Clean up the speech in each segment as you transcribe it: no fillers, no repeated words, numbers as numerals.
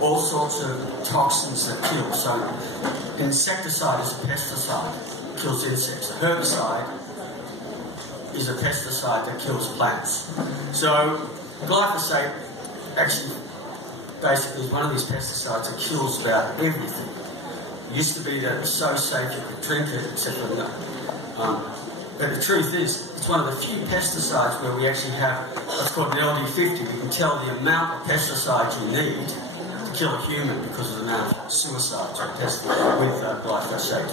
all sorts of toxins that kill. So insecticide is a pesticide, kills insects. A herbicide is a pesticide that kills plants. So glyphosate actually basically is one of these pesticides that kills about everything. It used to be that it was so safe you could drink it, except for but the truth is, it's one of the few pesticides where we actually have what's called an LD50. We can tell the amount of pesticides you need to kill a human because of the amount of suicides with glyphosate.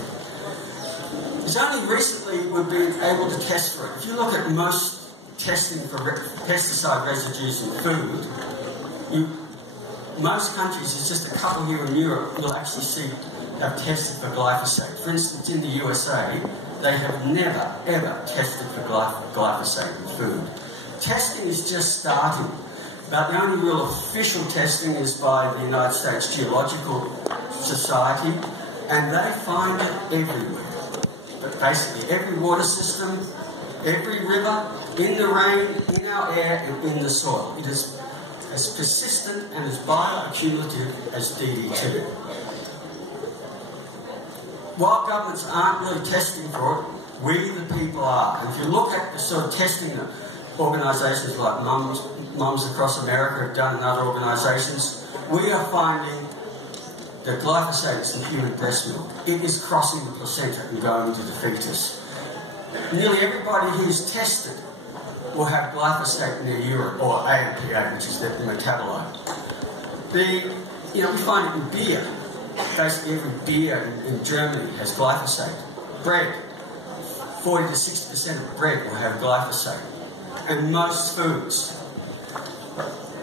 It's only recently we've been able to test for it. If you look at most testing for pesticide residues in food, most countries, it's just a couple here in Europe, you'll actually see have tested for glyphosate. For instance, in the USA, they have never, ever tested for glyphosate in food. Testing is just starting, but the only real official testing is by the United States Geological Society, and they find it everywhere. But basically, every water system, every river, in the rain, in our air, and in the soil. It is as persistent and as bioaccumulative as DDT. While governments aren't really testing for it, we the people are. And if you look at the sort of testing that organisations like Mums Across America have done and other organisations, we are finding that glyphosate is in human breast milk. It is crossing the placenta and going into the fetus. Nearly everybody who's tested will have glyphosate in their urine, or AMPA, which is the metabolite. We find it in beer. Basically, every beer in Germany has glyphosate. Bread, 40 to 60% of bread will have glyphosate. And most foods.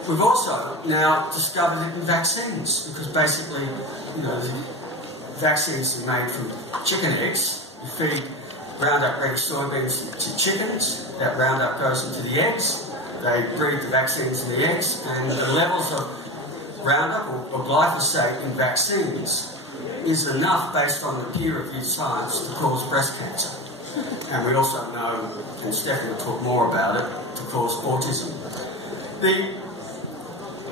We've also now discovered it in vaccines, because basically, the vaccines are made from chicken eggs. You feed Roundup Ready soybeans to chickens. That Roundup goes into the eggs. They breed the vaccines in the eggs, and the levels of Roundup or glyphosate in vaccines is enough, based on the peer-reviewed science, to cause breast cancer. And we also know, and Stephanie will talk more about it, to cause autism.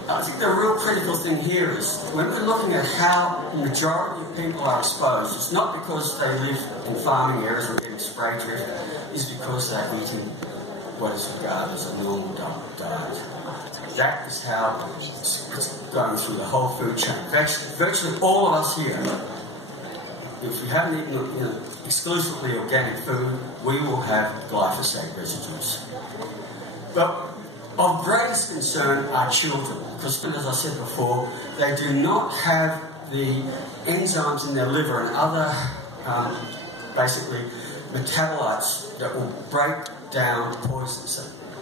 I think the real critical thing here is, when we're looking at how the majority of people are exposed, it's not because they live in farming areas and getting spray drift, it's because they're eating what is regarded as a normal diet. That is how it's going through the whole food chain. Virtually all of us here, if we haven't eaten exclusively organic food, we will have glyphosate residues. But of greatest concern are children, because, as I said before, they do not have the enzymes in their liver and other, basically, metabolites that will break down poisons.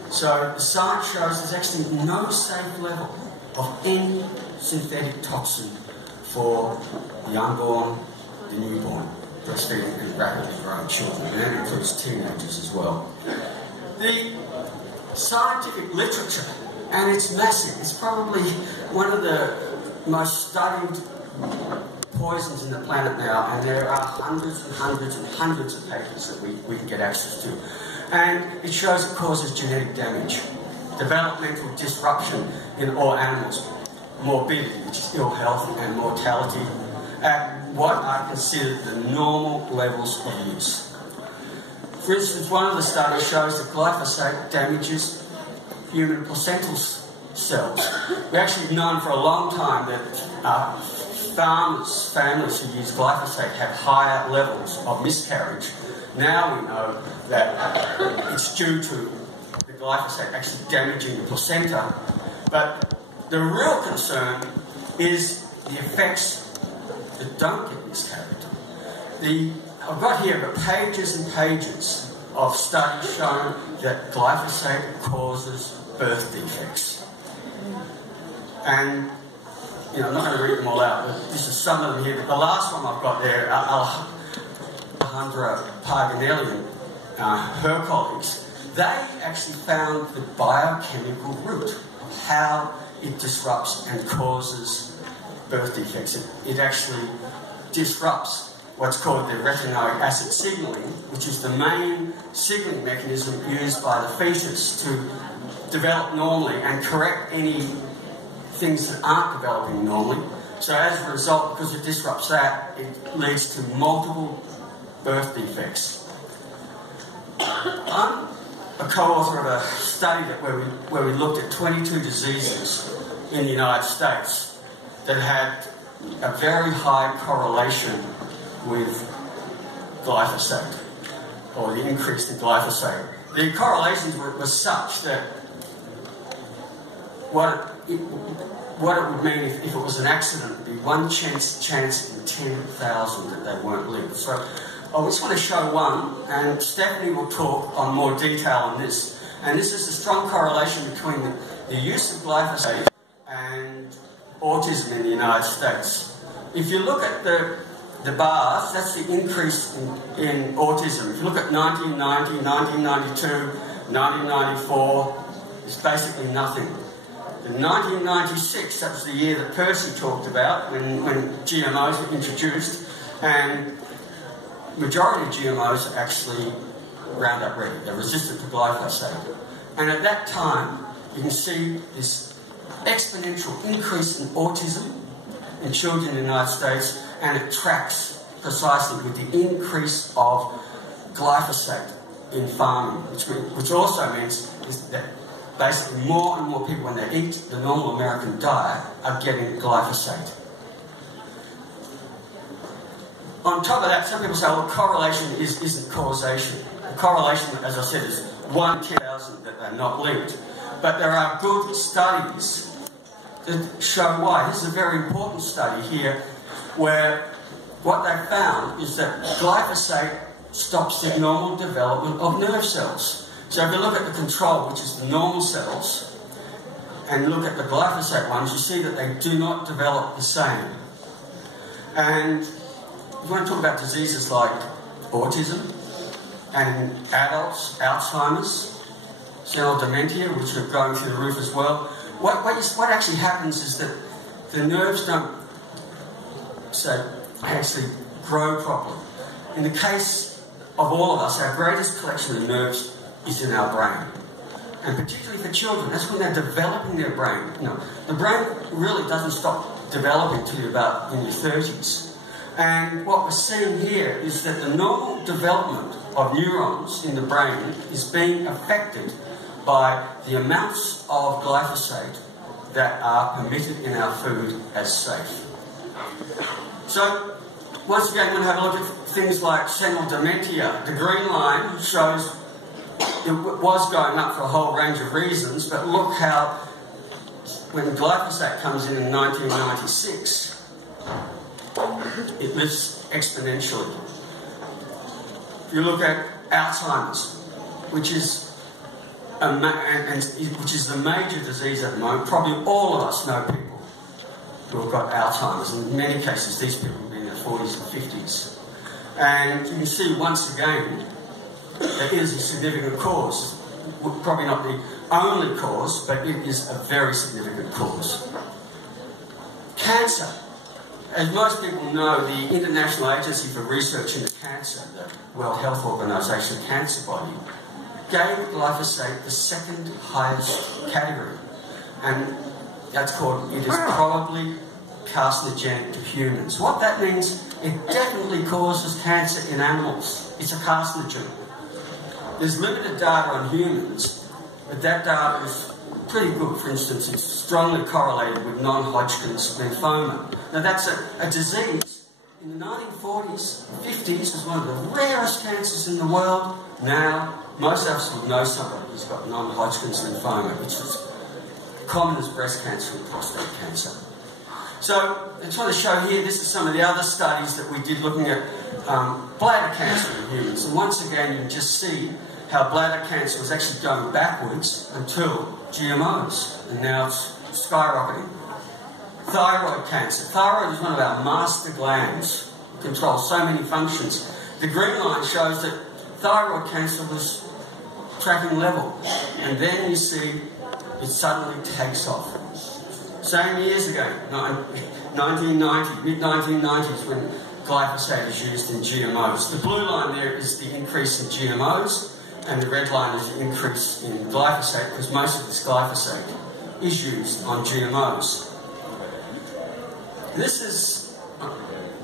So the science shows there's actually no safe level of any synthetic toxin for the unborn, the newborn, breastfeeding and rapidly growing children, and that includes teenagers as well. The scientific literature, and it's massive, it's probably one of the most studied poisons in the planet now, and there are hundreds and hundreds and hundreds of papers that we can get access to. And it shows it causes genetic damage, developmental disruption in all animals, morbidity, which is ill health, and mortality at what I consider the normal levels of use. For instance, one of the studies shows that glyphosate damages human placental cells. We've actually known for a long time that families who use glyphosate have higher levels of miscarriage. Now we know that it's due to the glyphosate actually damaging the placenta. But the real concern is the effects that don't get miscarried. I've got here pages and pages of studies showing that glyphosate causes birth defects. And, I'm not going to read them all out, but this is some of them here. The last one I've got there, Alejandra Paganelli and her colleagues, they actually found the biochemical root of how it disrupts and causes birth defects. It actually disrupts what's called the retinoic acid signaling, which is the main signaling mechanism used by the fetus to develop normally and correct any things that aren't developing normally. So as a result, because it disrupts that, it leads to multiple birth defects. I'm a co-author of a study where we looked at 22 diseases in the United States that had a very high correlation with glyphosate, or the increase in glyphosate. The correlations were such that what it would mean if it was an accident would be one chance in 10,000 that they weren't linked. So I just want to show one, and Stephanie will talk on more detail on this. And this is a strong correlation between the use of glyphosate and autism in the United States. If you look at the bars, that's the increase in autism. If you look at 1990, 1992, 1994, it's basically nothing. In 1996, that was the year that Percy talked about, when GMOs were introduced, and the majority of GMOs are actually Roundup Ready. They're resistant to glyphosate. And at that time, you can see this exponential increase in autism in children in the United States, and it tracks precisely with the increase of glyphosate in farming, which also means is that basically more and more people, when they eat the normal American diet, are getting glyphosate. On top of that, some people say, well, correlation isn't causation. Correlation, as I said, is 1 in 10,000 that are not linked. But there are good studies that show why. This is a very important study here, where what they found is that glyphosate stops the normal development of nerve cells. So if you look at the control, which is the normal cells, and look at the glyphosate ones, you see that they do not develop the same. And we want to talk about diseases like autism, and adults, Alzheimer's, senile dementia, which are going through the roof as well. What actually happens is that the nerves don't actually grow properly. In the case of all of us, our greatest collection of nerves is in our brain. And particularly for children, that's when they're developing their brain. You know, the brain really doesn't stop developing till you're about in your 30s. And what we're seeing here is that the normal development of neurons in the brain is being affected by the amounts of glyphosate that are permitted in our food as safe. So, once again, we're going to have a look at things like senile dementia. The green line shows it was going up for a whole range of reasons, but look how, when glyphosate comes in 1996, it lifts exponentially. If you look at Alzheimer's, which is the major disease at the moment, probably all of us know people who have got Alzheimer's. In many cases, these people have been in their 40s and 50s. And you can see once again, there is a significant cause. Probably not the only cause, but it is a very significant cause. Cancer. As most people know, the International Agency for Research into Cancer, the World Health Organization cancer body, gave glyphosate the second highest category. And that's called, it is probably carcinogenic to humans. What that means, it definitely causes cancer in animals. It's a carcinogen. There's limited data on humans, but that data is pretty good. For instance, it's strongly correlated with non-Hodgkin's lymphoma. Now that's a disease. In the 1940s, 50s, was one of the rarest cancers in the world. Now, most of us would know somebody who's got non-Hodgkin's lymphoma, which is common as breast cancer and prostate cancer. So, I just want to show here, this is some of the other studies that we did looking at bladder cancer in humans. And once again, you can just see how bladder cancer was actually going backwards until GMOs, and now it's skyrocketing. Thyroid cancer. Thyroid is one of our master glands. It controls so many functions. The green line shows that thyroid cancer was tracking level, and then you see it suddenly takes off. Same years ago, 1990, mid-1990s, when glyphosate is used in GMOs. The blue line there is the increase in GMOs, and the red line is the increase in glyphosate, because most of this glyphosate is used on GMOs. This is,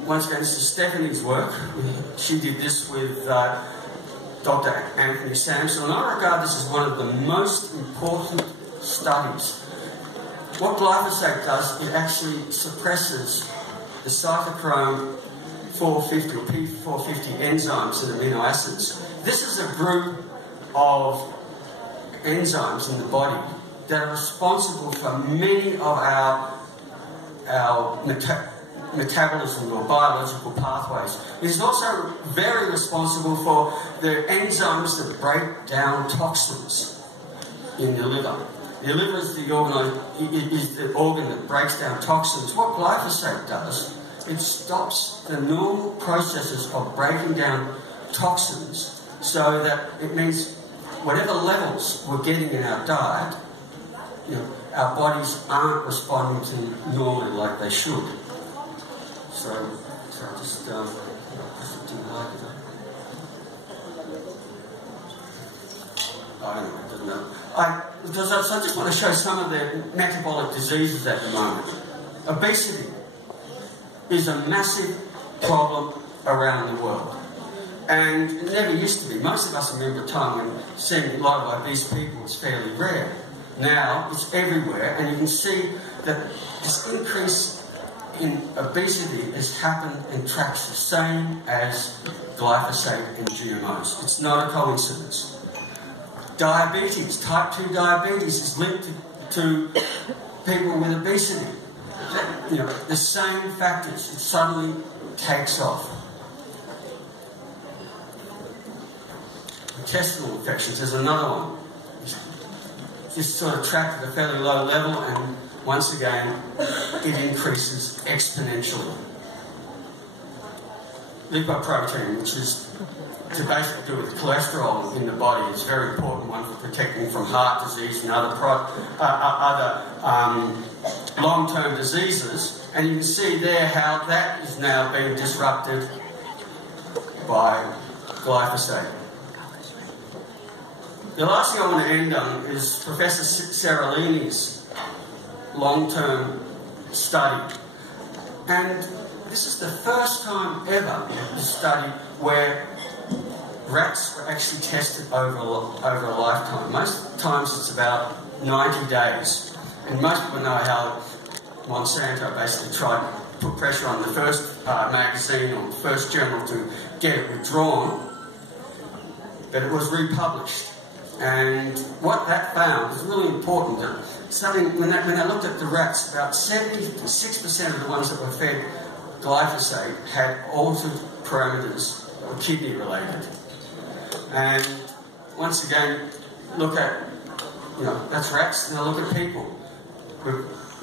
once again, this is Stephanie's work. She did this with Dr. Anthony Sampson, and I regard this as one of the most important studies. What glyphosate does, it actually suppresses the cytochrome 450 or P450 enzymes and amino acids. This is a group of enzymes in the body that are responsible for many of our metabolism or biological pathways. It is also very responsible for the enzymes that break down toxins in the liver. The liver is the organ that breaks down toxins. What glyphosate does, it stops the normal processes of breaking down toxins, so that it means whatever levels we're getting in our diet, our bodies aren't responding to normally like they should. So I just didn't like it. I don't know, it doesn't matter. So I just want to show some of the metabolic diseases at the moment. Obesity is a massive problem around the world. And it never used to be. Most of us remember a time when seeing a lot of obese people was fairly rare. Now it's everywhere, and you can see that this increase in obesity has happened and tracks the same as glyphosate and GMOs. It's not a coincidence. Diabetes, type 2 diabetes, is linked to people with obesity. The same factors. It suddenly takes off. Intestinal infections is another one. This sort of tracked at a fairly low level, and once again, it increases exponentially. Lipoprotein, which is to basically do with cholesterol in the body, is a very important one for protecting from heart disease and other long-term diseases. And you can see there how that is now being disrupted by glyphosate. The last thing I want to end on is Professor Seralini's long-term study. And this is the first time ever in this study where rats were actually tested over a lifetime. Most times it's about 90 days. And most people know how Monsanto basically tried to put pressure on the first magazine or the first journal to get it withdrawn, but it was republished. And what that found was really important. That when they looked at the rats, about 76% of the ones that were fed glyphosate had altered parameters that were kidney related. And once again, look at, that's rats, now look at people.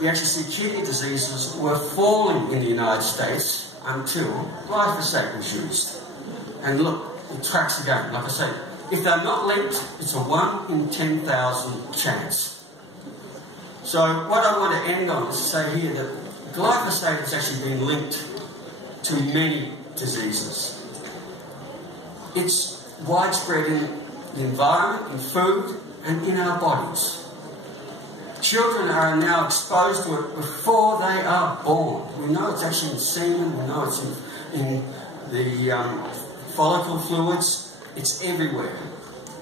We actually see kidney diseases were falling in the United States until glyphosate was used. And look, it tracks again, like I say, if they're not linked, it's a 1 in 10,000 chance. So what I want to end on is to say here that glyphosate has actually been linked to many diseases. It's widespread in the environment, in food, and in our bodies. Children are now exposed to it before they are born. We know it's actually in semen, we know it's in the follicle fluids. It's everywhere.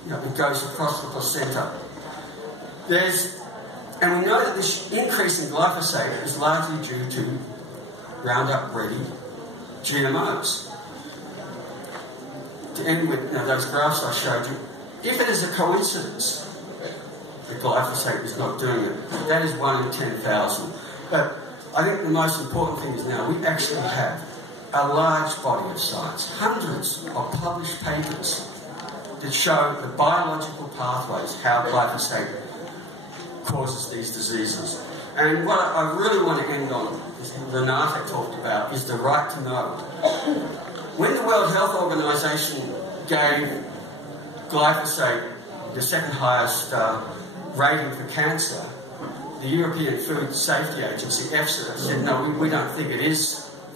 It goes across the placenta. And we know that this increase in glyphosate is largely due to Roundup Ready GMOs. To end with those graphs I showed you, if it is a coincidence that glyphosate is not doing it, that is 1 in 10,000. But I think the most important thing is now we actually have a large body of science, hundreds of published papers that show the biological pathways, how glyphosate causes these diseases. And what I really want to end on, is Renata talked about, is the right to know. When the World Health Organization gave glyphosate the second highest rating for cancer, the European Food Safety Agency, EFSA, said, no, we don't think it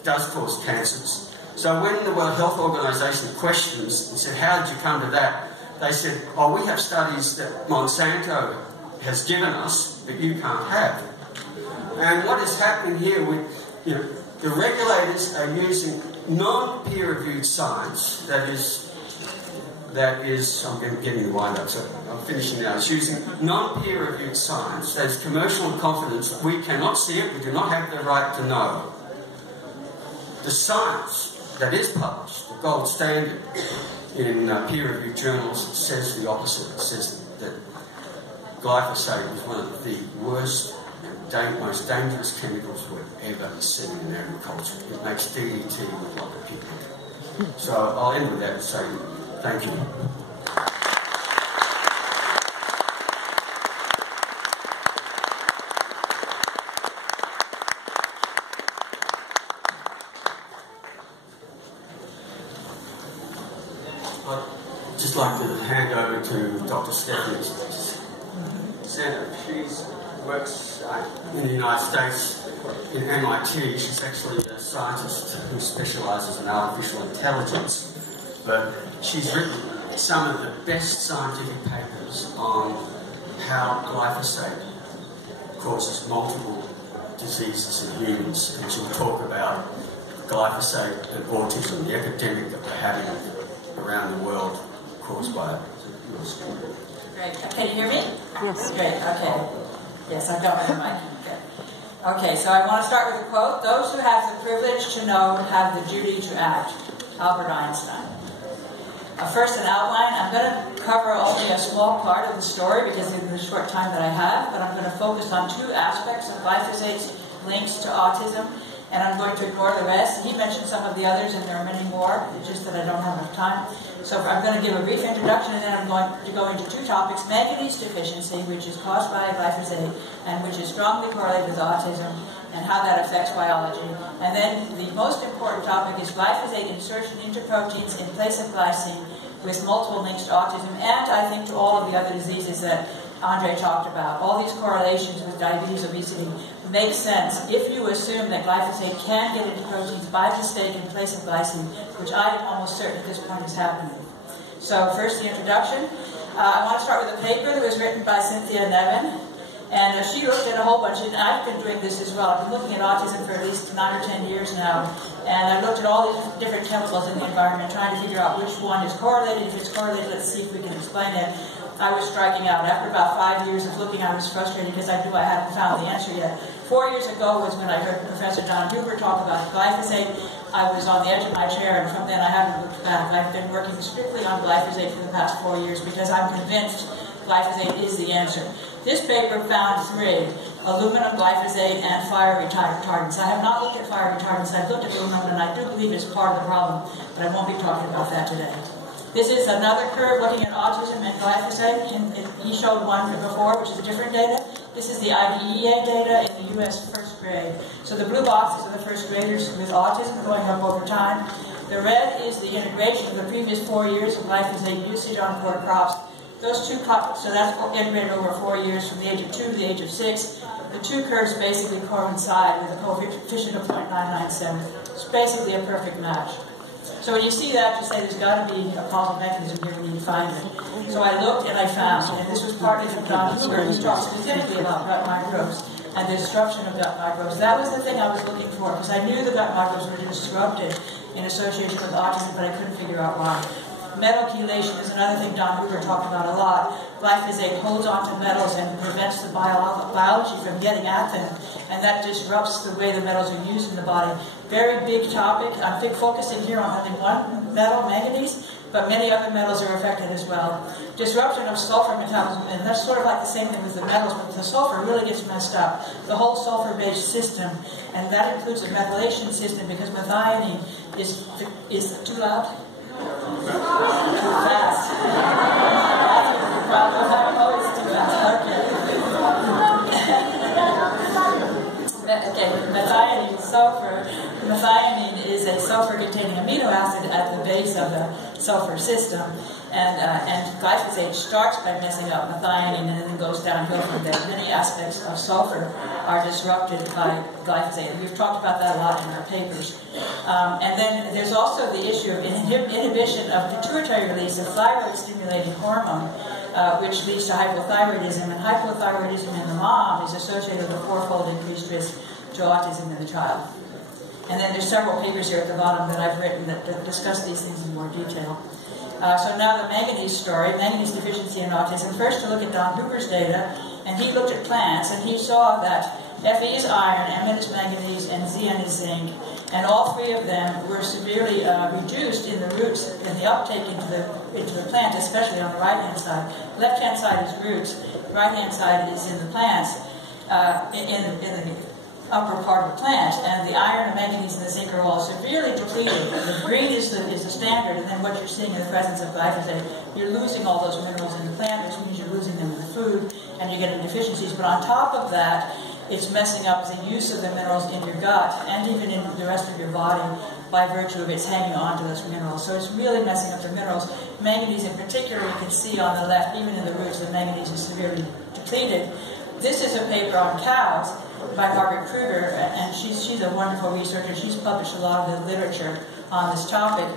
does cause cancers. So when the World Health Organization questioned us and said, how did you come to that? They said, oh, we have studies that Monsanto has given us that you can't have. And what is happening here with You know, the regulators are using non-peer-reviewed science, that is, I'm getting the wind up, so I'm finishing now. It's using non-peer-reviewed science, that is commercial in confidence. We cannot see it, we do not have the right to know. The science that is published, the gold standard in peer-reviewed journals, says the opposite. It says that glyphosate is one of the worst and most dangerous chemicals we've ever seen in agriculture. It makes DDT look like a picnic. So I'll end with that and say thank you. I'd just like to hand over to Dr. Stephanie Santa. She works in the United States in MIT. She's actually a scientist who specialises in artificial intelligence, but she's written some of the best scientific papers on how glyphosate causes multiple diseases in humans, and she'll talk about glyphosate and autism, the epidemic that we're having around the world caused by it. Great. Can you hear me? Yes. Great. Okay. Yes, I've got my mic. Okay. Okay, so I want to start with a quote. Those who have the privilege to know have the duty to act. Albert Einstein. First, an outline. I'm going to cover only a small part of the story because of the short time that I have, but I'm going to focus on two aspects of glyphosate's links to autism, and I'm going to ignore the rest. He mentioned some of the others, and there are many more. It's just that I don't have enough time. So I'm going to give a brief introduction, and then I'm going to go into two topics: manganese deficiency, which is caused by glyphosate, and which is strongly correlated with autism, and how that affects biology. And then the most important topic is glyphosate insertion into proteins in place of glycine with multiple links to autism, and I think to all of the other diseases that Andre talked about. All these correlations with diabetes, obesity make sense if you assume that glyphosate can get into proteins by mistake in place of glycine, which I am almost certain at this point is happening. So first, the introduction. I want to start with a paper that was written by Cynthia Nevin, and she looked at a whole bunch, and I've been doing this as well. I've been looking at autism for at least 9 or 10 years now, and I looked at all these different chemicals in the environment, trying to figure out which one is correlated. If it's correlated, let's see if we can explain it. I was striking out. After about 5 years of looking, I was frustrated because I knew I hadn't found the answer yet. 4 years ago was when I heard Professor Don Huber talk about glyphosate. I was on the edge of my chair, and from then I haven't looked back. I've been working strictly on glyphosate for the past 4 years because I'm convinced glyphosate is the answer. This paper found 3: aluminum, glyphosate, and fire retardants. I have not looked at fire retardants. I've looked at aluminum, and I do believe it's part of the problem, but I won't be talking about that today. This is another curve looking at autism and glyphosate. He showed one before, which is a different data. This is the IDEA data in the U.S. first grade. So the blue boxes are the first graders with autism going up over time. The red is the integration of the previous 4 years of glyphosate usage on core crops. Those two, so that's integrated over 4 years from the age of 2 to the age of 6. The two curves basically coincide with a coefficient of 0.997. It's basically a perfect match. So when you see that, you say there's got to be a causal mechanism here, we need to find it. So I looked and I found, and this was partly from John Huber, who talked specifically about gut microbes and the disruption of gut microbes. That was the thing I was looking for, because I knew the gut microbes were disrupted in association with autism, but I couldn't figure out why. Metal chelation is another thing Don Huber talked about a lot. Glyphosate holds onto metals and prevents the biology from getting at them, and that disrupts the way the metals are used in the body. Very big topic. I'm focusing here on only one metal, manganese, but many other metals are affected as well. Disruption of sulfur metabolism, and that's sort of like the same thing with the metals, but the sulfur really gets messed up. The whole sulfur-based system, and that includes the methylation system, because methionine is too loud? Too fast. Oh, it's too fast. Okay, methionine is sulfur. Methionine is a sulfur-containing amino acid at the base of the sulfur system, and glyphosate starts by messing up methionine and then goes downhill from there. Many aspects of sulfur are disrupted by glyphosate. We've talked about that a lot in our papers. And then there's also the issue of inhibition of pituitary release of thyroid-stimulating hormone, which leads to hypothyroidism, and hypothyroidism in the mom is associated with a 4-fold increased risk to autism in the child. And then there's several papers here at the bottom that I've written that discuss these things in more detail. So now the manganese story, manganese deficiency in autism. First to look at Don Hooper's data, and he looked at plants, and he saw that Fe is iron, Mn is manganese, and Zn is zinc. And all three of them were severely reduced in the roots, in the uptake into the plant, especially on the right-hand side. Left-hand side is roots, right-hand side is in the plants, in the upper part of the plant. And the iron, the manganese, and the zinc are all severely depleted. The green is the standard, and then what you're seeing in the presence of glyphosate, you're losing all those minerals in the plant, which means you're losing them in the food, and you're getting deficiencies. But on top of that, it's messing up the use of the minerals in your gut and even in the rest of your body by virtue of its hanging on to those minerals. So it's really messing up the minerals. Manganese in particular, you can see on the left, even in the roots, the manganese is severely depleted. This is a paper on cows by Margaret Kruger, and she's a wonderful researcher. She's published a lot of the literature on this topic.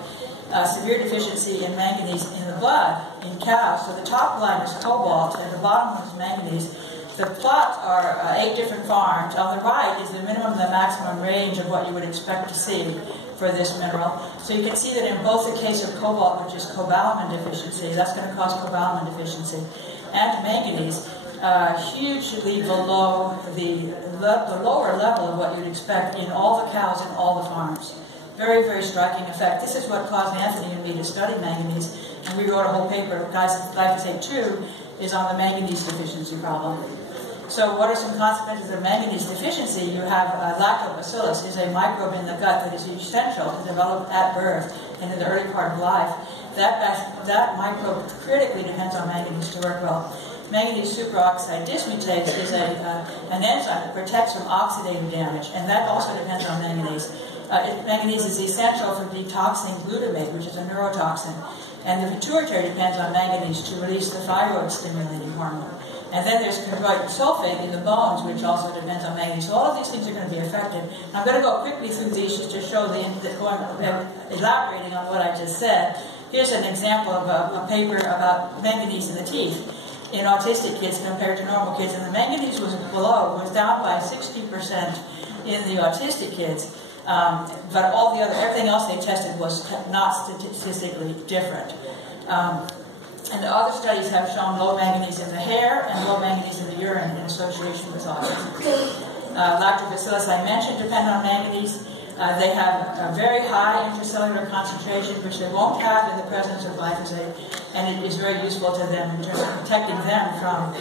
Severe deficiency in manganese in the blood in cows. So the top line is cobalt, and the bottom one is manganese. The plots are 8 different farms. On the right is the minimum and the maximum range of what you would expect to see for this mineral. So you can see that in both the case of cobalt, which is cobalamin deficiency, that's going to cause cobalamin deficiency, and manganese, hugely below the lower level of what you'd expect in all the cows in all the farms. Very, very striking effect. This is what caused Anthony and me to study manganese, and we wrote a whole paper, Glyphosate 2, is on the manganese deficiency problem. So what are some consequences of manganese deficiency? You have lactobacillus, is a microbe in the gut that is essential to develop at birth and in the early part of life. That microbe critically depends on manganese to work well. Manganese superoxide dismutase is an enzyme that protects from oxidative damage, and that also depends on manganese. Manganese is essential for detoxing glutamate, which is a neurotoxin, and the pituitary depends on manganese to release the thyroid-stimulating hormone. And then there's chondroitin sulfate in the bones, which also depends on manganese. So all of these things are going to be affected. I'm going to go quickly through these just to show elaborating on what I just said. Here's an example of a paper about manganese in the teeth in autistic kids compared to normal kids. And the manganese was down by 60% in the autistic kids. But everything else they tested was not statistically different. And the other studies have shown low manganese in the hair and low manganese in the urine in association with autism. Lactobacillus, I mentioned, depend on manganese. They have a very high intracellular concentration, which they won't have in the presence of glyphosate, and it is very useful to them in terms of protecting them from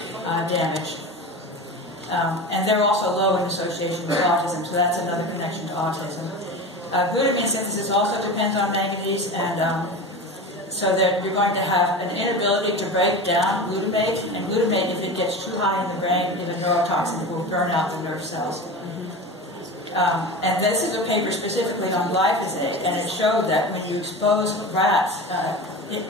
damage. And they're also low in association with autism, so that's another connection to autism. Glutamine synthesis also depends on manganese, and so that you're going to have an inability to break down glutamate, and glutamate, if it gets too high in the brain, is a neurotoxin that will burn out the nerve cells. And this is a paper specifically on glyphosate, and it showed that when you expose rat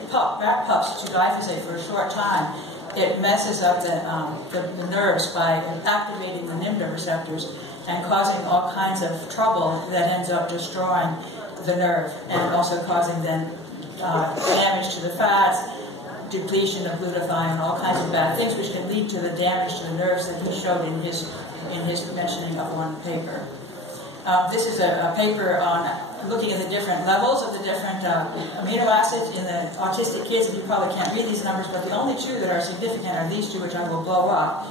pups to glyphosate for a short time, it messes up the nerves by activating the NMDA receptors and causing all kinds of trouble that ends up destroying the nerve and also causing then damage to the fats, depletion of glutathione, all kinds of bad things which can lead to the damage to the nerves that he showed in his mentioning of one paper. This is a paper on looking at the different levels of the different amino acids in the autistic kids, and you probably can't read these numbers, but the only 2 that are significant are these 2, which I will blow up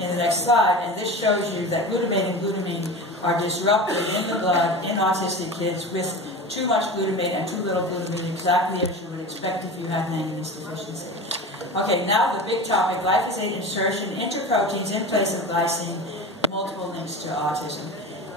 in the next slide, and this shows you that glutamate and glutamine are disrupted in the blood in autistic kids with too much glutamate and too little glutamine, exactly as you would expect if you had manganese deficiency. Okay, now the big topic, glyphosate insertion into proteins in place of glycine, multiple links to autism.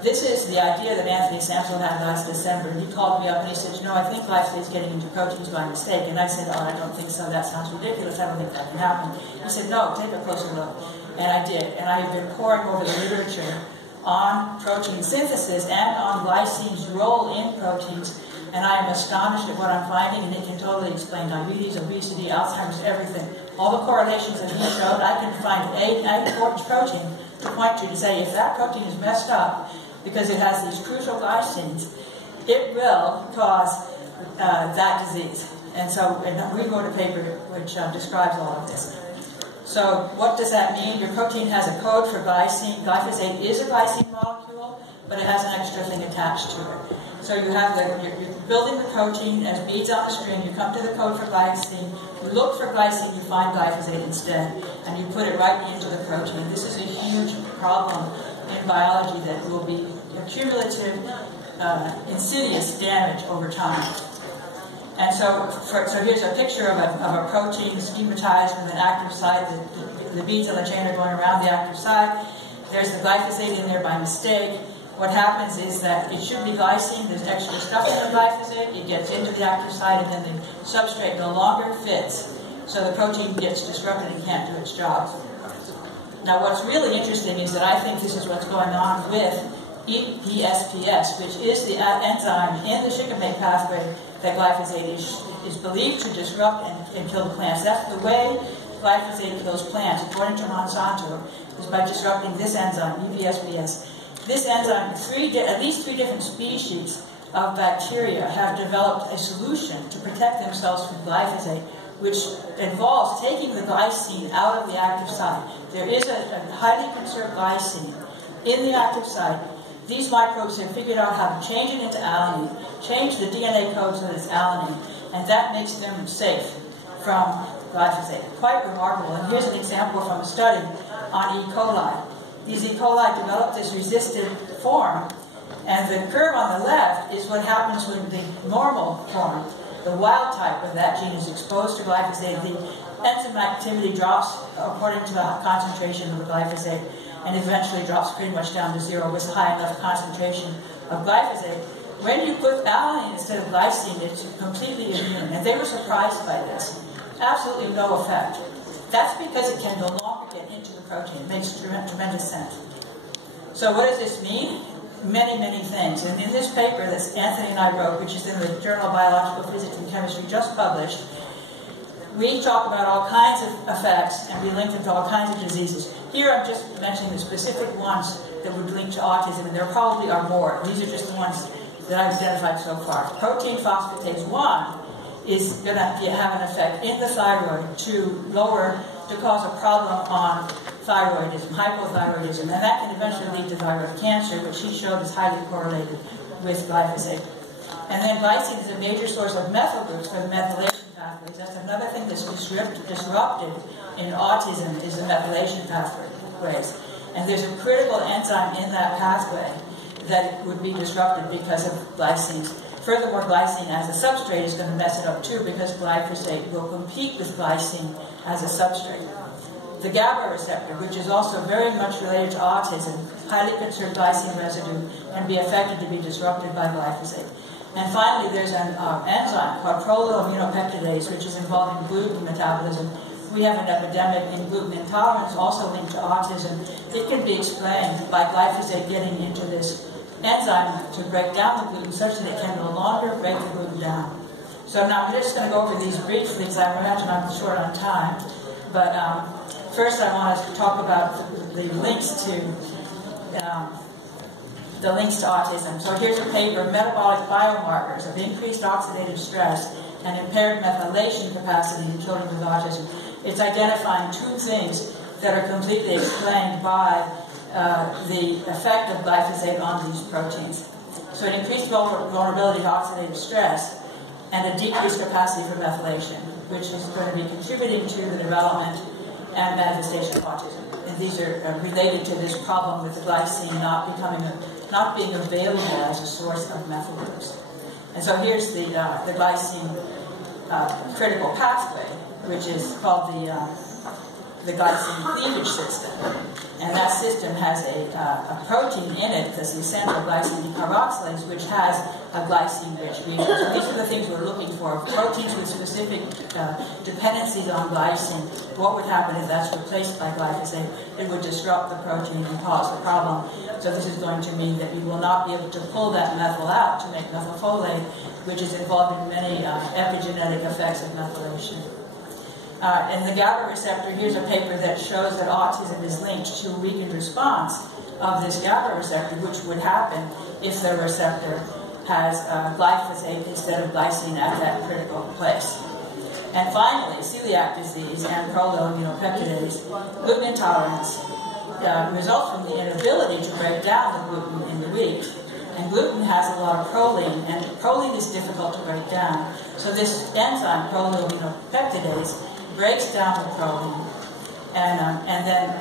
This is the idea that Anthony Samsel had last December. He called me up and he said, I think glyphosate is getting into proteins by mistake. And I said, I don't think so. That sounds ridiculous. I don't think that can happen. He said, no, take a closer look. And I did. And I've been poring over the literature on protein synthesis and on glycine's role in proteins. And I am astonished at what I'm finding, and it can totally explain diabetes, obesity, Alzheimer's, everything. All the correlations that he showed, I can find an important protein to point to say, if that protein is messed up, because it has these crucial glycines, it will cause that disease. And so we wrote a paper which describes all of this. So what does that mean? Your protein has a code for glycine. Glyphosate is a glycine molecule. but it has an extra thing attached to it. So you have you're building the protein as beads on a string, you come to the code for glycine, you look for glycine, you find glyphosate instead, and you put it right into the protein. This is a huge problem in biology that will be cumulative, insidious damage over time. And so here's a picture of a protein schematized with an active site. The beads on the chain are going around the active site. There's the glyphosate in there by mistake. What happens is that it should be glycine. There's extra stuff in the glyphosate. It gets into the active site, and then the substrate no longer fits. So the protein gets disrupted and can't do its job. Now, what's really interesting is that I think this is what's going on with ESPS, which is the enzyme in the shikimate pathway that glyphosate is believed to disrupt and kill the plants. That's the way glyphosate kills plants, according to Monsanto, is by disrupting this enzyme, ESPS. This enzyme, at least three different species of bacteria have developed a solution to protect themselves from glyphosate, which involves taking the glycine out of the active site. There is a highly conserved glycine in the active site. These microbes have figured out how to change it into alanine, change the DNA code so that it's alanine, and that makes them safe from glyphosate. Quite remarkable. And here's an example from a study on E. coli. These E. coli develop this resistant form, and the curve on the left is what happens when the normal form, the wild type of that gene, is exposed to glyphosate. The enzyme activity drops according to the concentration of the glyphosate, and eventually drops pretty much down to zero with high enough concentration of glyphosate. When you put alanine instead of glycine, it's completely immune, and they were surprised by this. Absolutely no effect. That's because it can no longer get into the protein. It makes tremendous sense. So what does this mean? Many, many things. And in this paper that Anthony and I wrote, which is in the Journal of Biological Physics and Chemistry, just published, we talk about all kinds of effects, and we link them to all kinds of diseases. Here I'm just mentioning the specific ones that would link to autism, and there probably are more. These are just the ones that I've identified so far. Protein phosphatase 1 is going to have an effect in the thyroid to cause a problem on thyroidism, hypothyroidism, and that can eventually lead to thyroid cancer, which she showed is highly correlated with glyphosate. And then glycine is a major source of methyl groups for the methylation pathways. That's another thing that's disrupted in autism is the methylation pathways. And there's a critical enzyme in that pathway that would be disrupted because of glycine. Furthermore, glycine as a substrate is going to mess it up too, because glyphosate will compete with glycine as a substrate. The GABA receptor, which is also very much related to autism, highly conserved glycine residue, can be affected to be disrupted by glyphosate. And finally, there's an enzyme called prolyl-aminopeptidase, which is involved in gluten metabolism. We have an epidemic in gluten intolerance, also linked to autism. It can be explained by glyphosate getting into this enzyme to break down the gluten such that it can no longer break the gluten down. So now I'm just going to go over these briefly because I imagine I'm short on time. But first I want to talk about the links to autism. So here's a paper, Metabolic Biomarkers of Increased Oxidative Stress and Impaired Methylation Capacity in Children with Autism. It's identifying two things that are completely explained by the effect of glyphosate on these proteins. So an increased vulnerability to oxidative stress and a decreased capacity for methylation, which is going to be contributing to the development and manifestation of autism. And these are related to this problem with the glycine not being available as a source of methyl groups. And so here's the glycine critical pathway, which is called the glycine cleavage system. And that system has a protein in it, that's the essential glycine decarboxylase, which has a glycine-rich region. So these are the things we're looking for. Proteins with specific dependencies on glycine. What would happen if that's replaced by glyphosate? It would disrupt the protein and cause the problem. So this is going to mean that we will not be able to pull that methyl out to make methylfolate, which is involved in many epigenetic effects of methylation. And the GABA receptor, here's a paper that shows that autism is linked to a weakened response of this GABA receptor, which would happen if the receptor has glyphosate instead of glycine at that critical place. And finally, celiac disease and prolyl-aminopeptidase, gluten intolerance results from the inability to break down the gluten in the wheat. And gluten has a lot of proline, and proline is difficult to break down. So this enzyme, prolinolipeptidase, breaks down the proline and then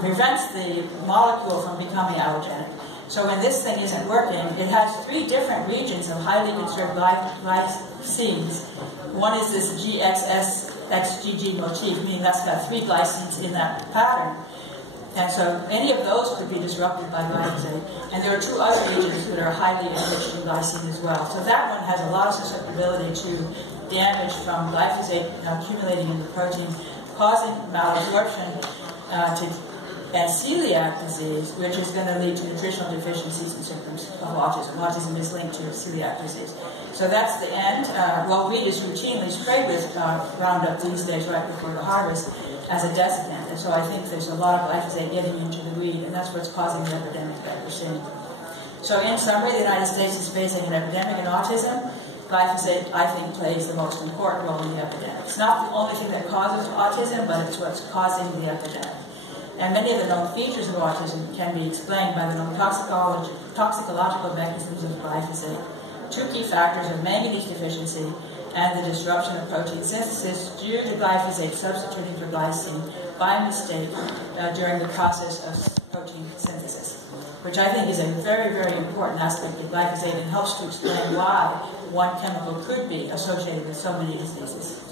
prevents the molecule from becoming allergenic. So when this thing isn't working, it has 3 different regions of highly conserved glycines. One is this GXSXGG motif, meaning that's got 3 glycines in that pattern. And so any of those could be disrupted by glyphosate. And there are 2 other regions that are highly enriched in glycine as well. So that one has a lot of susceptibility to damage from glyphosate accumulating in the protein, causing malabsorption and celiac disease, which is going to lead to nutritional deficiencies and symptoms of autism. Autism is linked to celiac disease. So that's the end. Well, wheat is routinely sprayed with Roundup these days right before the harvest as a desiccant. And so I think there's a lot of glyphosate getting into the wheat, and that's what's causing the epidemic that we're seeing. So in summary, the United States is facing an epidemic in autism. Glyphosate, I think, plays the most important role in the epidemic. It's not the only thing that causes autism, but it's what's causing the epidemic. And many of the known features of autism can be explained by the known toxicological mechanisms of glyphosate. 2 key factors are manganese deficiency and the disruption of protein synthesis due to glyphosate substituting for glycine by mistake during the process of protein synthesis, which I think is a very, very important aspect of glyphosate and helps to explain why one chemical could be associated with so many diseases.